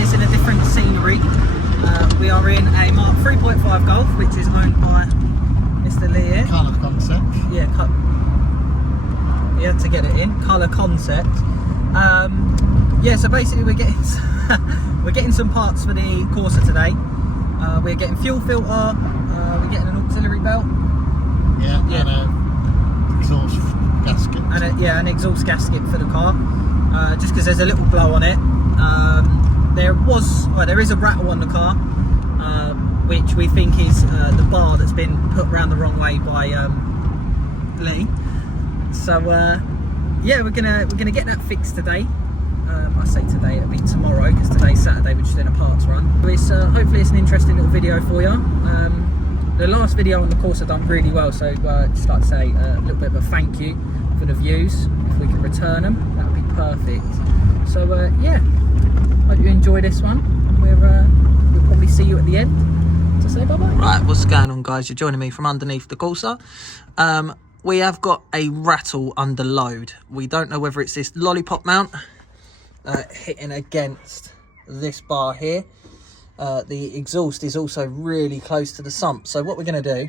see us in a different scenery. We are in a Mark 3.5 Golf, which is owned by Mr. Lee here. Colour concept. Yeah, he had to get it in. Colour concept. Yeah, so basically we're getting we're getting some parts for the Corsa today. We're getting fuel filter. We're getting an auxiliary belt. Yeah, and an exhaust gasket. And an exhaust gasket for the car. Just because there's a little blow on it. There is a rattle on the car, which we think is the bar that's been put round the wrong way by Lee. So yeah, we're gonna get that fixed today. I say today, it'll be tomorrow because today's Saturday. We're just doing a parts run. Hopefully it's an interesting little video for you. The last video on the Corsa done really well, so just like to say a little bit of a thank you for the views. If we can return them, that would be perfect. So yeah, hope you enjoy this one. We'll probably see you at the end to say bye bye. Right, what's going on, guys? You're joining me from underneath the Corsa. We have got a rattle under load. We don't know whether it's this lollipop mount hitting against this bar here. The exhaust is also really close to the sump. So what we're going to do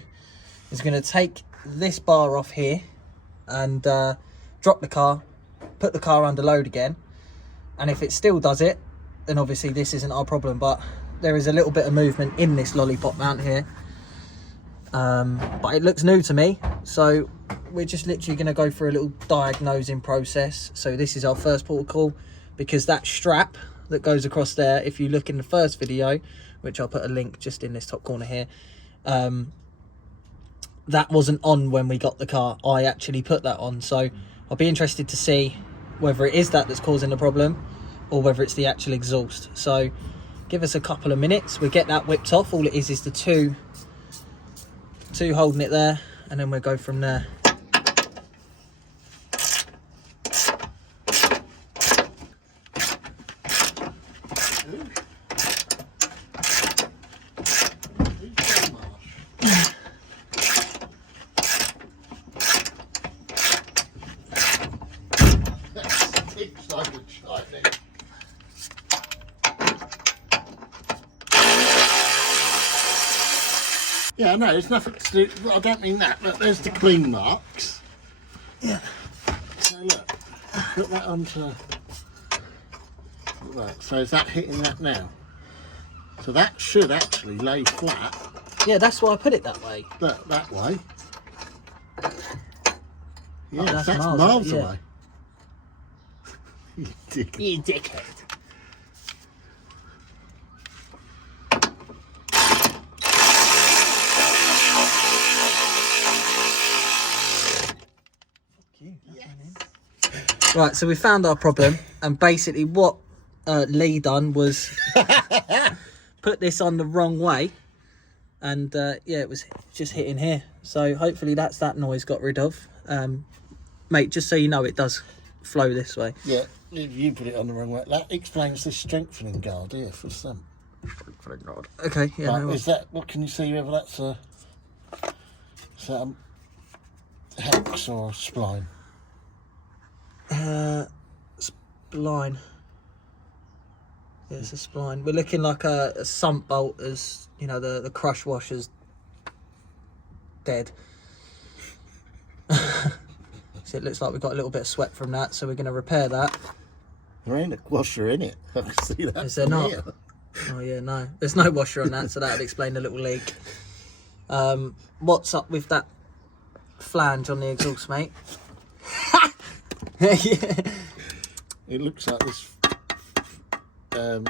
is going to take this bar off here and drop the car, put the car under load again. And if it still does it, then obviously this isn't our problem. But there is a little bit of movement in this lollipop mount here. But it looks new to me. So we're just literally going to go through a little diagnosing process. So this is our first port of call, because that strap that goes across there, if you look in the first video, which I'll put a link just in this top corner here, that wasn't on when we got the car. I actually put that on. So I'll be interested to see whether it is that's causing the problem or whether it's the actual exhaust. So give us a couple of minutes, we'll get that whipped off. All it is the two holding it there, and then we'll go from there. Yeah, no, there's nothing to do. I don't mean that. Look, there's the clean marks. Yeah. So look, put that onto. Right, so is that hitting that now? So that should actually lay flat. Yeah, that's why I put it that way. Look, that way. Yeah, that's miles away. away. You dickhead. You dickhead. Right, so we found our problem, and basically what Lee done was put this on the wrong way, and yeah, it was just hitting here. So hopefully that's that noise got rid of. Mate, just so you know, it does flow this way. Yeah, you put it on the wrong way. That explains the strengthening guard here for some. Strengthening guard. Okay, yeah. Right, is that, what can you see whether that's a hex or a spline? Spline. Yeah, it's a spline. We're looking like a sump bolt, as you know, the crush washer's dead. So it looks like we've got a little bit of sweat from that, so we're going to repair that. There ain't a washer in it. I can see that. Is there not? Here. Oh yeah, no. There's no washer on that, so that would explain the little leak. What's up with that flange on the exhaust, mate? Yeah. It looks like this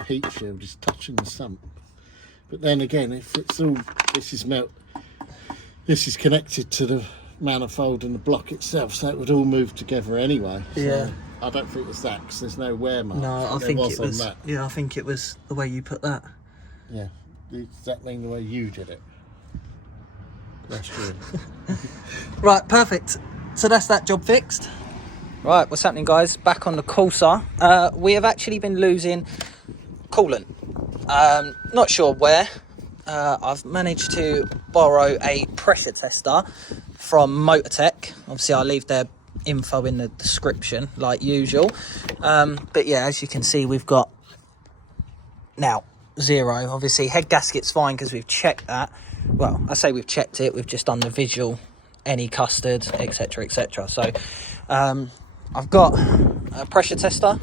heat shield is touching the sump. But then again, if it's all, this is connected to the manifold and the block itself, so it would all move together anyway. So yeah. I don't think it's that, because there's no wear mark. No, I think it was. That. Yeah, I think it was the way you put that. Yeah. Does that mean the way you did it? That's true. Right, perfect. So that's that job fixed. Right, what's happening, guys? Back on the Corsa. We have actually been losing coolant. Not sure where. I've managed to borrow a pressure tester from MotorTech. Obviously, I'll leave their info in the description, like usual. But yeah, as you can see, we've got Now, 0. Obviously, head gasket's fine because we've checked that. Well, I say we've checked it. We've just done the visual, any custard, etc, etc. So, I've got a pressure tester.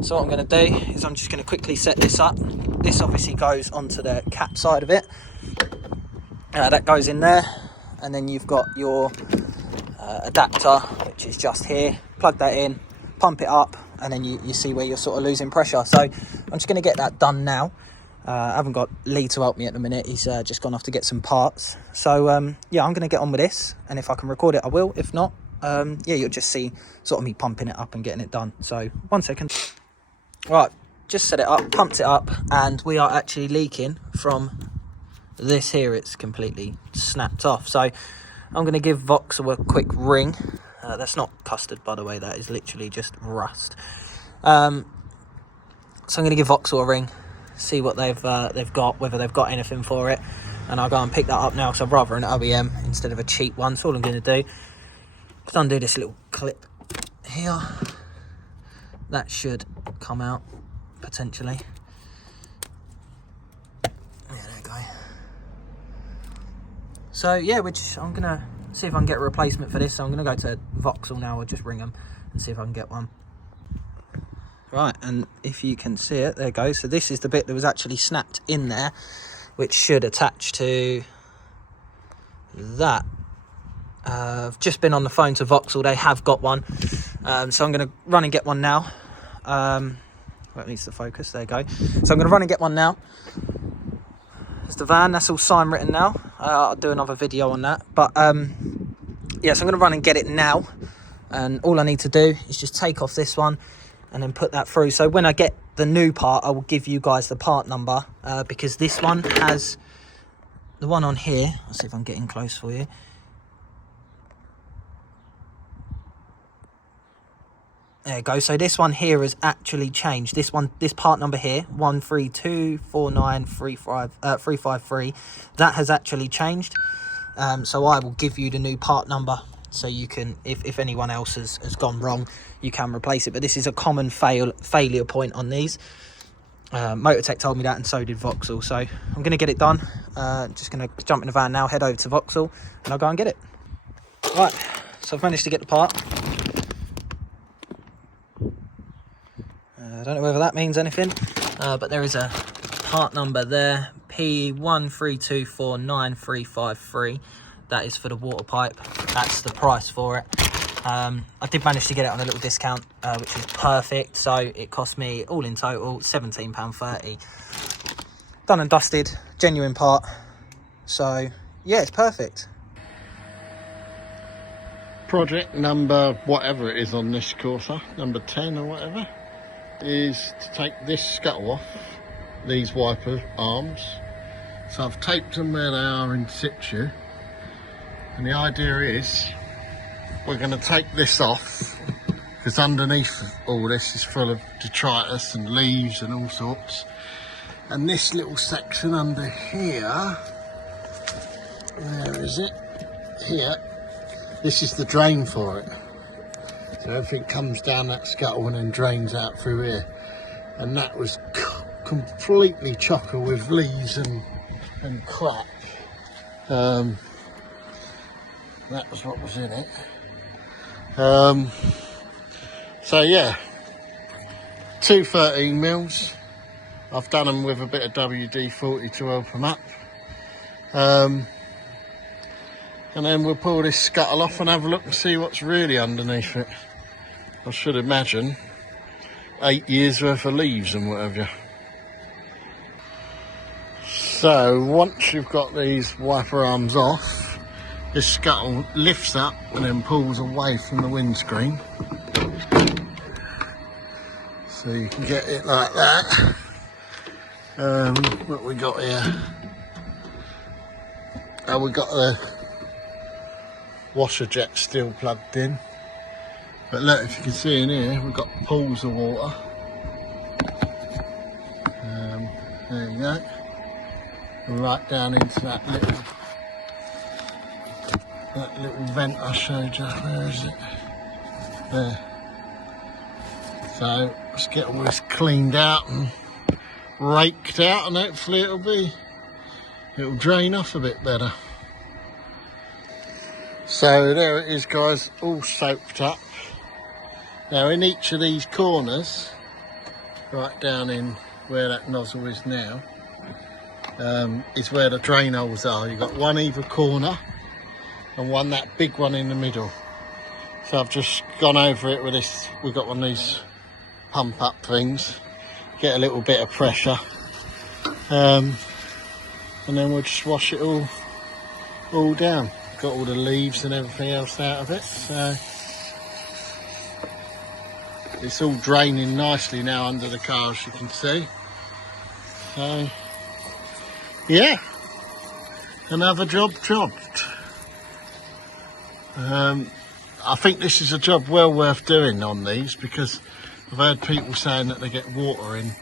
So what I'm going to do is I'm just going to quickly set this up. This obviously goes onto the cap side of it. That goes in there. And then you've got your adapter, which is just here. Plug that in, pump it up, and then you see where you're sort of losing pressure. So I'm just going to get that done now. I haven't got Lee to help me at the minute. He's just gone off to get some parts. So yeah, I'm going to get on with this, and if I can record it, I will. If not, yeah, you'll just see sort of me pumping it up and getting it done. So 1 second. Right, just set it up, pumped it up, and we are actually leaking from this here. It's completely snapped off. So I'm going to give Vauxhall a quick ring. That's not custard, by the way. That is literally just rust. So I'm going to give Vauxhall a ring, see what they've got, whether they've got anything for it, and I'll go and pick that up now because I'd rather an OEM instead of a cheap one. So all I'm going to do is undo this little clip here. That should come out potentially. Yeah, there you go. So yeah, I'm gonna see if I can get a replacement for this. So I'm gonna go to Vauxhall now, or just ring them and see if I can get one. Right, and if you can see it, there it goes. So this is the bit that was actually snapped in there, which should attach to that. I've just been on the phone to Vauxhall. They have got one. So I'm going to run and get one now. That needs to focus. There you go. So I'm going to run and get one now. There's the van. That's all sign written now. I'll do another video on that. But yeah, so I'm going to run and get it now. And all I need to do is just take off this one and then put that through. So when I get the new part, I will give you guys the part number, because this one has the one on here. Let's see if I'm getting close for you. There you go. So this one here has actually changed. This part number here, 1324935 that has actually changed. So I will give you the new part number, so you can, if anyone else has gone wrong, you can replace it. But this is a common failure point on these. MotorTech told me that, and so did Vauxhall. So I'm going to get it done. Just going to jump in the van now, head over to Vauxhall, and I'll go and get it. Right, so I've managed to get the part. I don't know whether that means anything, but there is a part number there, P1324953. That is for the water pipe. That's the price for it. I did manage to get it on a little discount, which is perfect. So it cost me, all in total, £17.30. Done and dusted, genuine part. So yeah, it's perfect. Project number whatever it is on this Corsa, number 10 or whatever, is to take this scuttle off, these wiper arms. So I've taped them where they are in situ, and the idea is we're going to take this off, because underneath all this is full of detritus and leaves and all sorts, and this little section under here, where is it? Here, this is the drain for it. So everything comes down that scuttle and then drains out through here, and that was completely chocker with leaves and crap. That was what was in it. So yeah, 2 13 mils. I've done them with a bit of WD-40 to help them up. And then we'll pull this scuttle off and have a look and see what's really underneath it. I should imagine 8 years worth of leaves and whatever. So once you've got these wiper arms off, this scuttle lifts up and then pulls away from the windscreen. So you can get it like that. What we got here? We got the washer jet still plugged in. But look, if you can see in here, we've got pools of water. There you go. Right down into that little vent I showed you. Where is it? There. So let's get all this cleaned out and raked out, and hopefully it'll drain off a bit better. So there it is, guys, all soaked up. Now in each of these corners, right down in where that nozzle is now, is where the drain holes are. You've got one either corner and one, that big one in the middle. So I've just gone over it with this, we've got one of these pump up things, get a little bit of pressure, and then we'll just wash it all down. Got all the leaves and everything else out of it, so it's all draining nicely now under the car, as you can see. So yeah, another job jobbed. I think this is a job well worth doing on these, because I've heard people saying that they get water in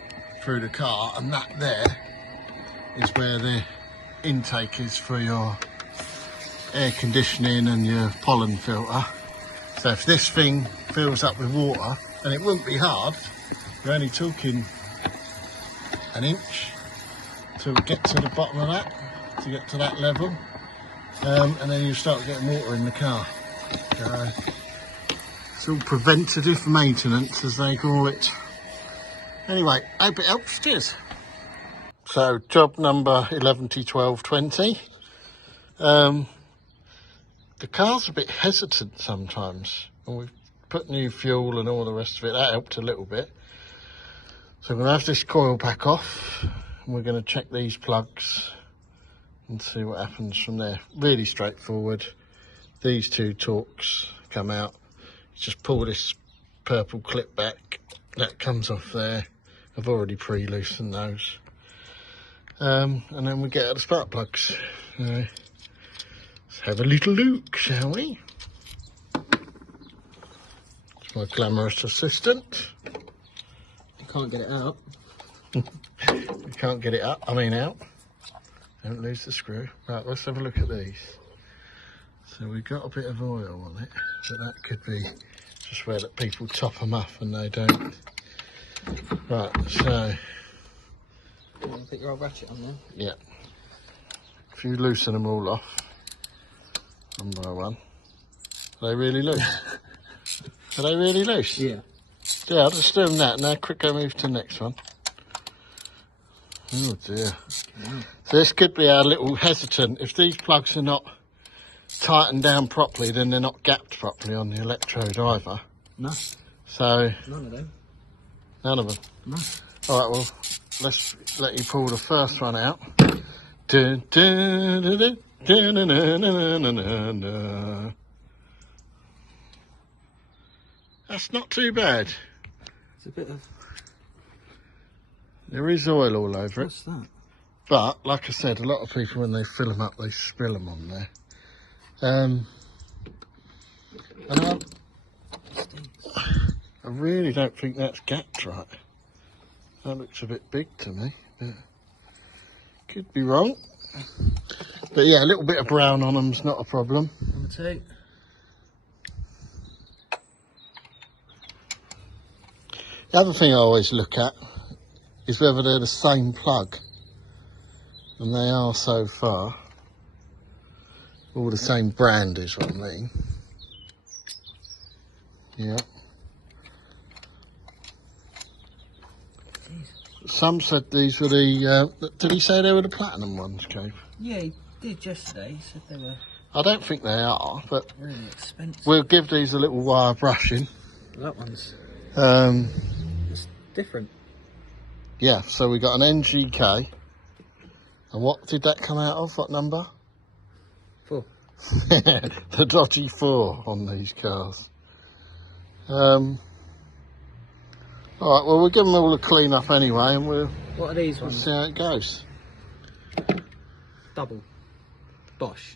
through the car, and that there is where the intake is for your air conditioning and your pollen filter. So if this thing fills up with water, and it wouldn't be hard, you're only talking an inch to get to the bottom of that, to get to that level, and then you start getting water in the car. It's all preventative maintenance, as they call it. Anyway, hope it helps. Cheers. So job number 11 to 12 20. The car's a bit hesitant sometimes, and we've put new fuel and all the rest of it. That helped a little bit. So I'm going to have this coil pack off, and we're going to check these plugs and see what happens from there. Really straightforward. These two Torx come out. You just pull this purple clip back, that comes off there. I've already pre-loosened those. And then we get out the spark plugs. Let's have a little look, shall we? It's my glamorous assistant. You can't get it out. You can't get it up, I mean out. Don't lose the screw. Right, let's have a look at these. So we've got a bit of oil on it, but that could be just where that people top them up and they don't. Right, so You want to put your old ratchet on there? yeah. If you loosen them all off, one by one, are they really loose? Are they really loose? Yeah. Yeah, I'll just do them that. Now quickly move to the next one. Oh dear. So this could be our little hesitant. If these plugs are not tightened down properly, then they're not gapped properly on the electrode either. No. So None of them. none of them. No. All right, well, let's let you pull the first one out. Dun, dun, dun, dun, dun, dun, dun, dun, dun, dun, dun. That's not too bad. It's a bit of... There is oil all over it. What's that? But, like I said, a lot of people, when they fill them up, they spill them on there. And I really don't think that's gapped right. That looks a bit big to me, but could be wrong. But yeah, a little bit of brown on them's not a problem. Number two. The other thing I always look at is whether they're the same plug, and they are so far. All the same brand is what I mean. Yeah. Some said these were the, did he say they were the platinum ones, Cabe? Yeah, he did yesterday. He said they were I don't think they are, but really expensive. we'll give these a little wire brushing. That one's Um, it's different. yeah, so we got an NGK. And what did that come out of? What number? 4. The dodgy 4 on these cars. Alright, well, we'll give them all a clean up anyway, and we'll What are these ones? see how it goes. Double. Bosch.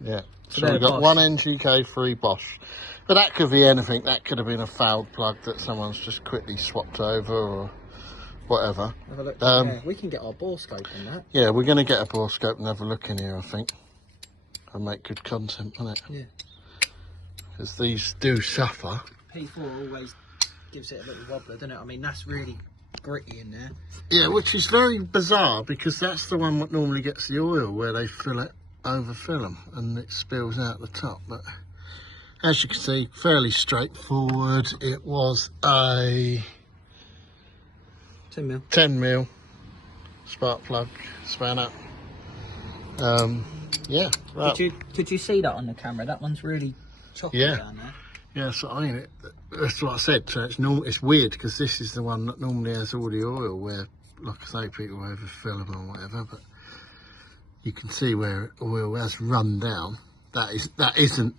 Yeah, So so they're we've got Bosch. one NGK, 3 Bosch. But that could be anything. That could have been a fouled plug that someone's just quickly swapped over or whatever. Have a look. Yeah, we can get our Borescope on that. Yeah, we're going to get a Borescope and have a look in here, I think. And make good content on it. Yeah. Because these do suffer. P4 always gives it a little wobbler, doesn't it? I mean, that's really gritty in there. Yeah, which is very bizarre because that's the one that normally gets the oil where they fill it, overfill them, and it spills out the top. But as you can see, fairly straightforward. It was a 10 mil spark plug spanner. Yeah, right. Could you see that on the camera? That one's really choppy down there. Yeah, so I mean, that's what I said. So it's weird because this is the one that normally has all the oil where, like I say, people overfill them or whatever. But you can see where oil has run down. That isn't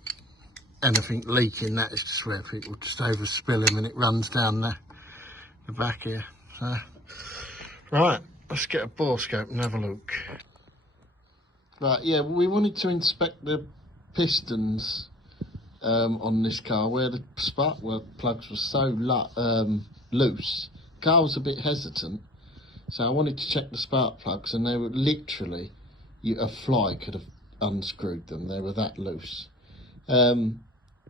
anything leaking. That is just where people just overspill them and it runs down the back here. So, right, let's get a Borescope and have a look. Right, yeah, we wanted to inspect the pistons on this car where the spark plugs were so loose. The car was a bit hesitant, so I wanted to check the spark plugs, and they were literally, a fly could have unscrewed them. They were that loose. And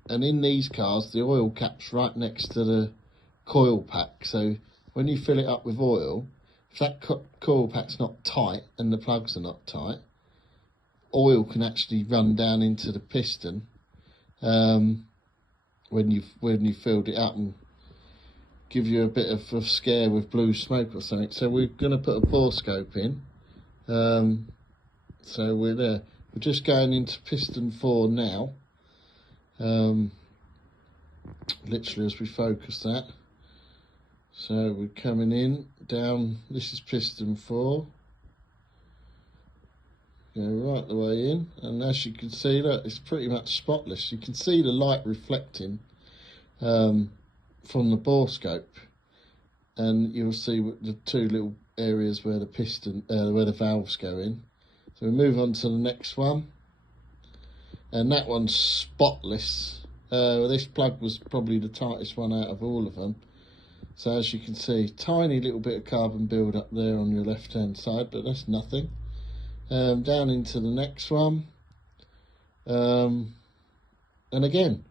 in these cars, the oil cap's right next to the coil pack, so when you fill it up with oil, if that coil pack's not tight and the plugs are not tight, oil can actually run down into the piston when you filled it up and give you a bit of a scare with blue smoke or something. So we're going to put a Borescope in. So we're there. We're just going into piston 4 now. Literally as we focus that. So we're coming in, down, this is piston 4. Go right the way in, and as you can see, look, it's pretty much spotless. You can see the light reflecting from the Borescope, and you'll see the two little areas where the piston, where the valves go in. So we move on to the next one, and that one's spotless. This plug was probably the tightest one out of all of them. So as you can see, tiny little bit of carbon build up there on your left hand side, but that's nothing. Down into the next one, and again,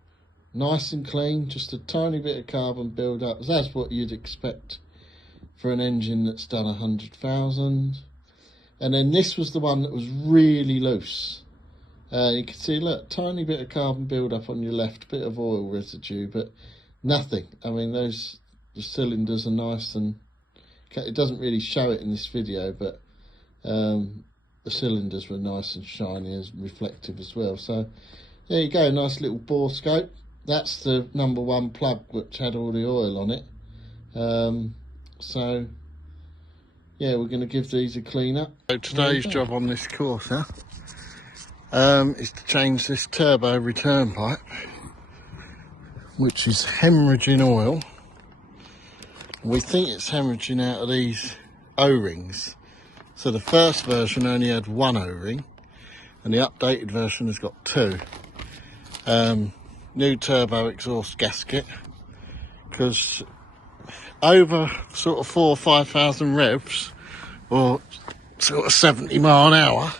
nice and clean, just a tiny bit of carbon build up. That's what you'd expect for an engine that's done 100,000. And then this was the one that was really loose. You can see, look, tiny bit of carbon build up on your left, bit of oil residue, but nothing. I mean, the cylinders are nice, and it doesn't really show it in this video, but the cylinders were nice and shiny and reflective as well. So there you go, nice little Borescope. That's the number 1 plug which had all the oil on it. So yeah, we're going to give these a clean up. So today's job on this Corsa is to change this turbo return pipe, which is hemorrhaging oil. We think it's hemorrhaging out of these O-rings. So the first version only had 1 O-ring, and the updated version has got 2. New turbo exhaust gasket, because over sort of 4,000 or 5,000 revs, or sort of 70 mile an hour,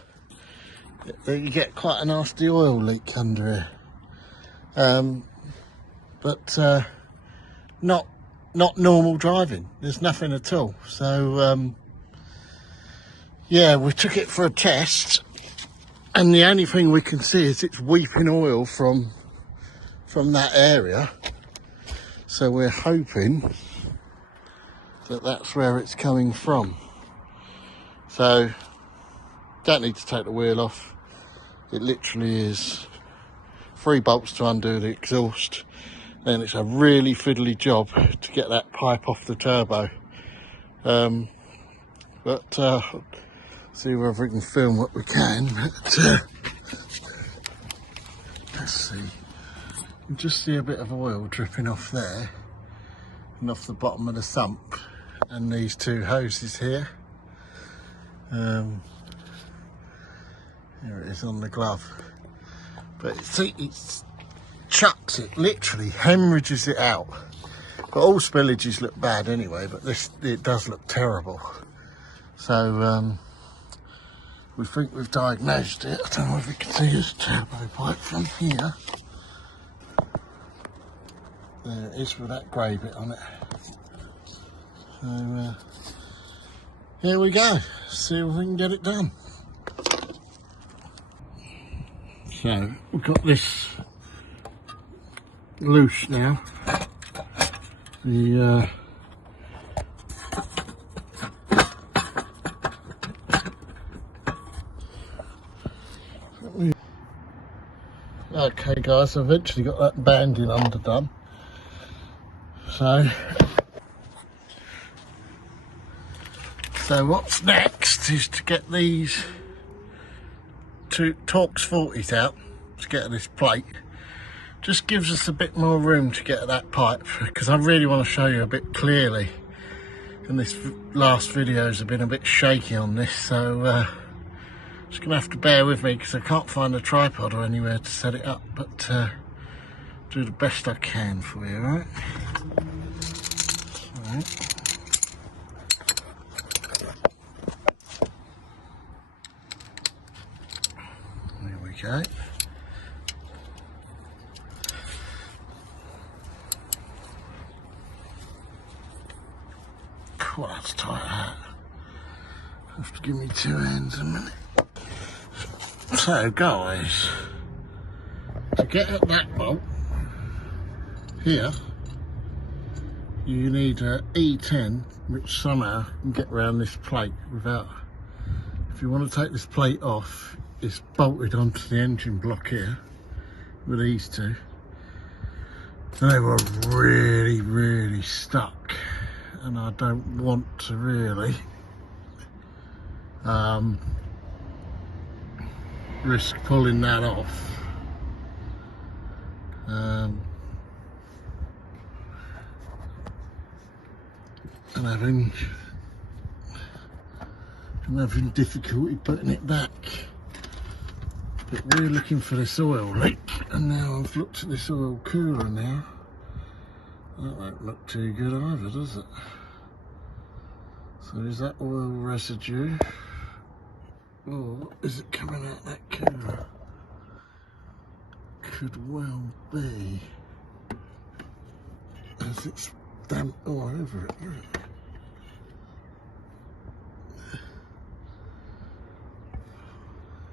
you get quite a nasty oil leak under here. But not normal driving. There's nothing at all. So yeah, we took it for a test, and the only thing we can see is it's weeping oil from that area. So we're hoping that that's where it's coming from. So don't need to take the wheel off. It literally is 3 bolts to undo the exhaust. Then it's a really fiddly job to get that pipe off the turbo. But see whether we can film what we can. But, let's see. You can just see a bit of oil dripping off there and off the bottom of the sump, and these 2 hoses here. Here it is on the glove. But see, it chucks it, literally hemorrhages it out. But all spillages look bad anyway, but it does look terrible. So we think we've diagnosed it. I don't know if you can see this turbo pipe from here. There it is with that grey bit on it. So here we go, see if we can get it done. So we've got this loose now. The okay guys, I've eventually got that banding underdone. So what's next is to get these two Torx 40s out to get at this plate. Just gives us a bit more room to get at that pipe, because I really want to show you a bit clearly. And this last videos have been a bit shaky on this, so just gonna have to bear with me because I can't find a tripod or anywhere to set it up, but do the best I can for you, right? There we go. Cool, that's tight, that. Have to give me 2 hands a minute. So guys, to get at that bolt here, you need a E10, which somehow can get around this plate without, if you want to take this plate off, it's bolted onto the engine block here with these two. They were really stuck, and I don't want to really risk pulling that off. And having difficulty putting it back. But we're looking for this oil leak, and now I've looked at this oil cooler now. That won't look too good either, does it? So is that oil residue, or is it coming out that cooler? Could well be, as it's damp all over it.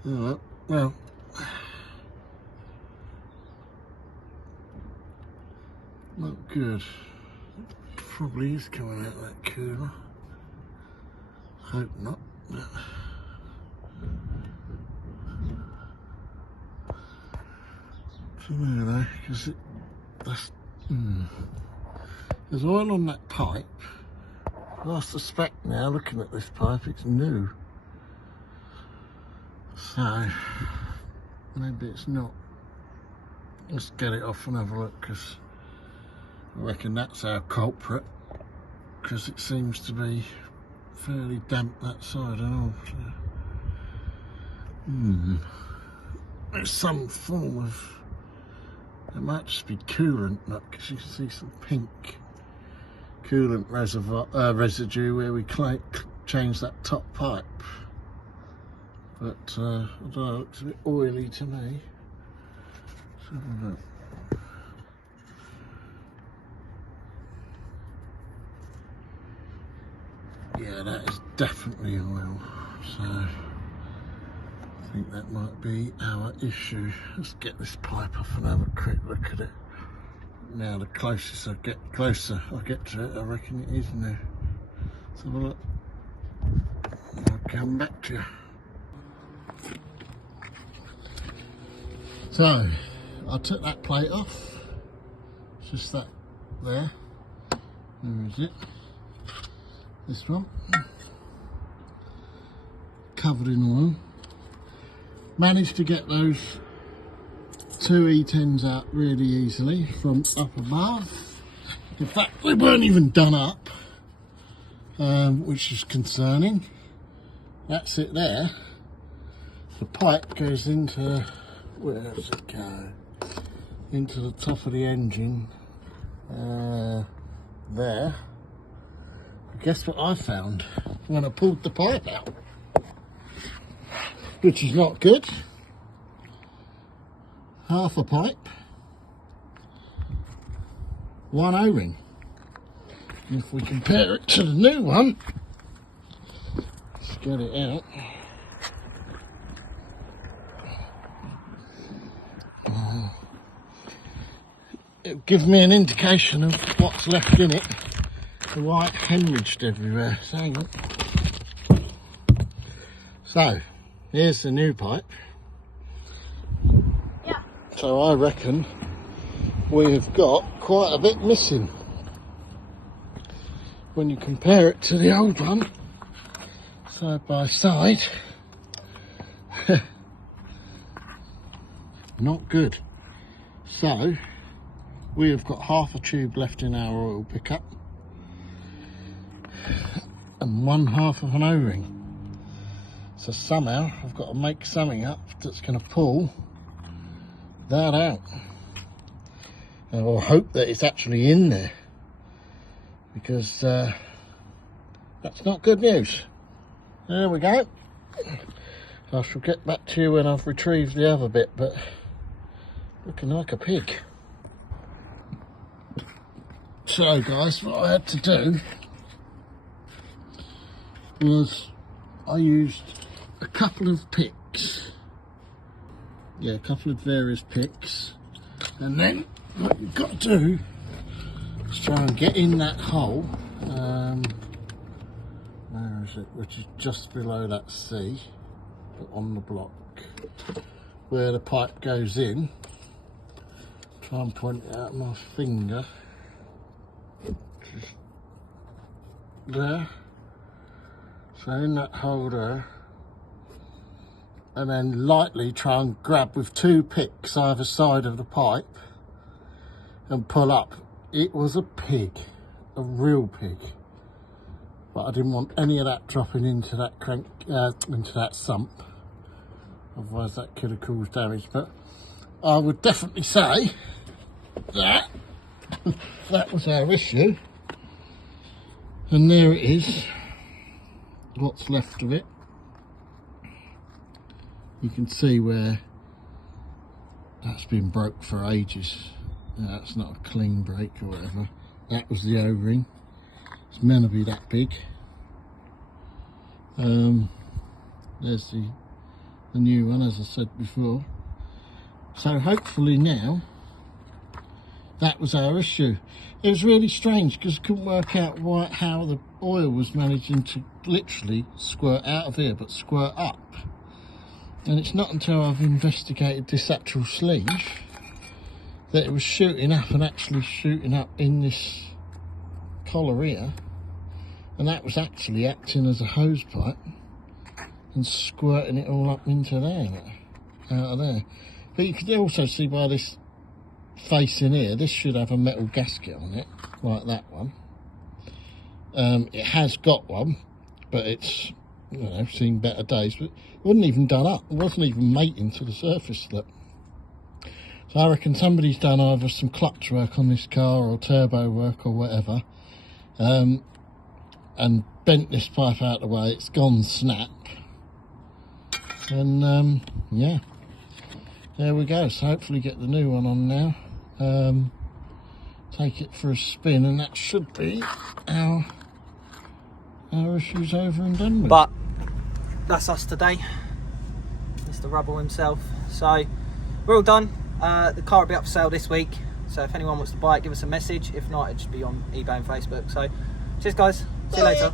Alright, well, not good. It probably is coming out that cooler. Hope not. So there though, because there's oil on that pipe. I suspect now, looking at this pipe, it's new. So maybe it's not. Let's get it off and have a look, because I reckon that's our culprit, because it seems to be fairly damp that side and all. So. There's some form of, it might just be coolant, look, because you can see some pink coolant residue where we changed that top pipe. But I don't know, it looks a bit oily to me. So, yeah, that is definitely oil. So I think that might be our issue. Let's get this pipe off and have a quick look at it. Now the closest I get to it, I reckon it is new. Let's have a look. I'll come back to you. So I took that plate off. It's just that there. Where is it? This one. Covered in oil. Managed to get those 2 E10s out really easily from up above. In fact, they weren't even done up, which is concerning. That's it there. The pipe goes into, where does it go? Into the top of the engine, there. Guess what I found when I pulled the pipe out? Which is not good. Half a pipe, 1 O-ring. And if we compare it to the new one, let's get it out. It'll give me an indication of what's left in it. The white hemorrhaged everywhere. So hang on. So, here's the new pipe. Yeah. So I reckon we have got quite a bit missing. When you compare it to the old one, side by side, not good. So, we have got half a tube left in our oil pickup and one half of an O-ring. So somehow I've got to make something up that's going to pull that out. And I'll hope that it's actually in there, because that's not good news. There we go. I shall get back to you when I've retrieved the other bit, but looking like a pig. So guys, what I had to do was I used a couple of picks. Yeah, a couple of various picks. And then what you've got to do is try and get in that hole. Where is it? Which is just below that C, but on the block. Where the pipe goes in. Try and point it out with my finger. Just there. So in that hole there. And then lightly try and grab with two picks either side of the pipe and pull up. It was a pig, a real pig. But I didn't want any of that dropping into that into that sump. Otherwise that could have caused damage. But I would definitely say that that was our issue. And there it is, what's left of it. You can see where that's been broke for ages. That's not a clean break or whatever. That was the O-ring. It's meant to be that big. There's the new one, as I said before. So hopefully now, that was our issue. It was really strange because I couldn't work out how the oil was managing to literally squirt out of here, but squirt up. And it's not until I've investigated this actual sleeve that it was shooting up and actually shooting up in this collar here. And that was actually acting as a hose pipe and squirting it all up into there, out of there. But you can also see by this face in here, this should have a metal gasket on it, like that one. It has got one, but it's, you know, seen better days, but it wasn't even done up. It wasn't even mating to the surface slip. So I reckon somebody's done either some clutch work on this car or turbo work or whatever, and bent this pipe out of the way. It's gone snap. And yeah, there we go. So hopefully get the new one on now. Take it for a spin, and that should be our issues over and done with. But that's us today, Mr. Rubble himself. So we're all done. The car will be up for sale this week, so if anyone wants to buy it, give us a message. If not, it should be on eBay and Facebook. So cheers guys, see you later.